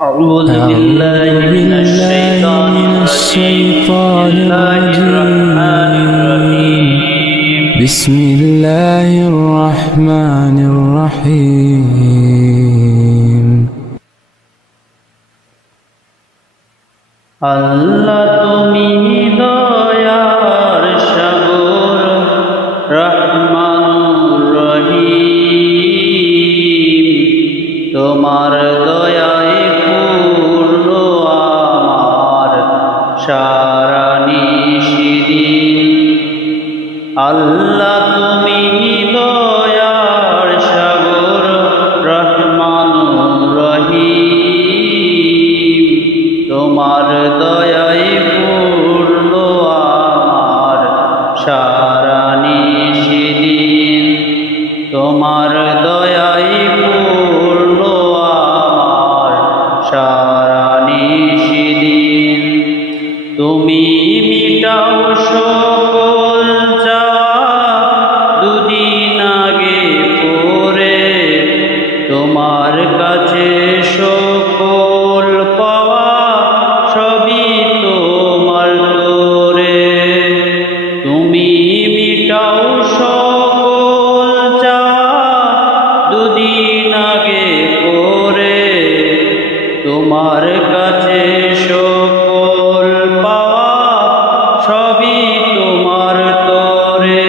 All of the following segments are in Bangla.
أعوذ بالله من الشيطان الرجيم بسم الله الرحمن الرحيم আল্লাহ তুমি দয়ার সাগর রহমানুর রহিম, তোমার দয়ায় পূর্ণ আমার সারা নিশিদিন। আল্লাহ তুমি দয়ার সাগর রহমানুর রহিম, তোমার দয়ায় পূর্ণ আমার সারা নিশিদিন। তোমার দয়ায় পূর্ণ আমার সারা নিশিদিন। তুমি মিটাও সকল চাওয়া দুদিন আগে পরে, তোমার কাছে সকল পাওয়া সবই তোমার তরে। তুমি মিটাও সকল চাওয়া দুদিন আগে পরে, তোমার কাছে সকল পাওয়া সবই তোমার তরে।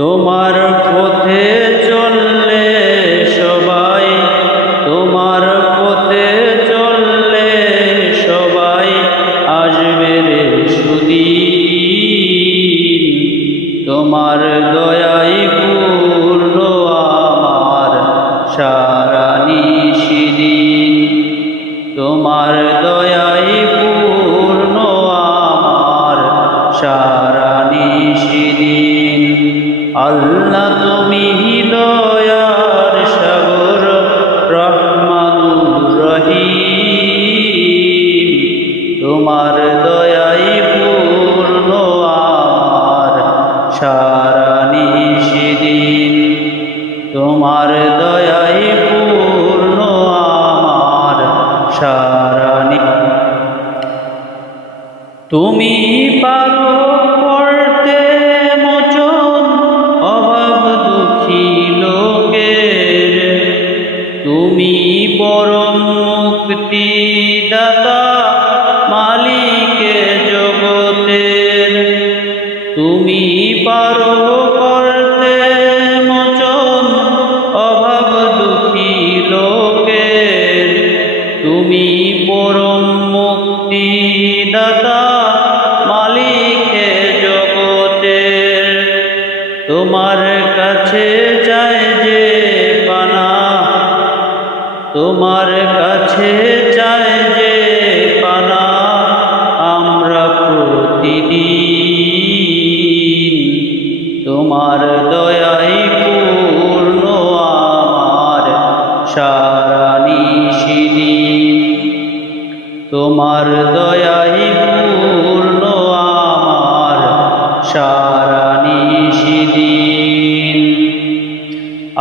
তোমার পথে চললে সবাই, তোমার পথে চললে সবাই আসবে রে সুদিন। তোমার দয়ায় পূর্ণ আমার সারা নিশিদিন। তোমার দয়ায় পূর্ণ আমার সারা নিশিদিন। আল্লাহ তুমি দয়ার সাগর রহমানুর রহিম, তোমার দয়ায় পূর্ণ আমার সারা নিশিদিন। তোমার দয়ায় পূর্ণ আমার সারা নিশিদিন। তুমি পারো করতে মোচন অভাব দুঃখী লোকের, তুমি পরম মুক্তিদাতা মালিকে জগতের। তুমি পারো করতে মোচন অভাব দুঃখী লোকের, তুমি পরম মুক্তিদাতা মালিকে জগতের। তোমার কাছে চায় যে পানা, তোমার কাছে চায় যে পানা আমরা প্রতিদিন। তোমার দয়ায় পূর্ণ আমার সারা নিশিদিন। তোমার দয়ায় পূর্ণ আমার সারা নিশিদিন।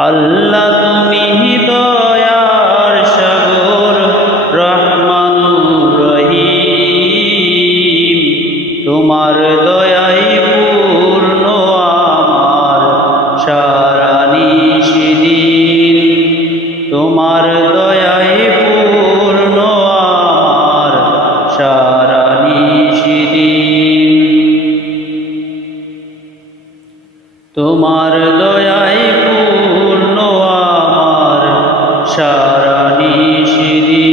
আল্লাহ তুমি দয়ার সাগর রহমানুর রহিম, তোমার দয়ায় পূর্ণ আমার সারা নিশিদিন। তোমার দয়ায় পূর্ণ আমার সারা নিশিদিন। তোমার দয়ায় পূর্ণ আমার সারা নিশিদিন।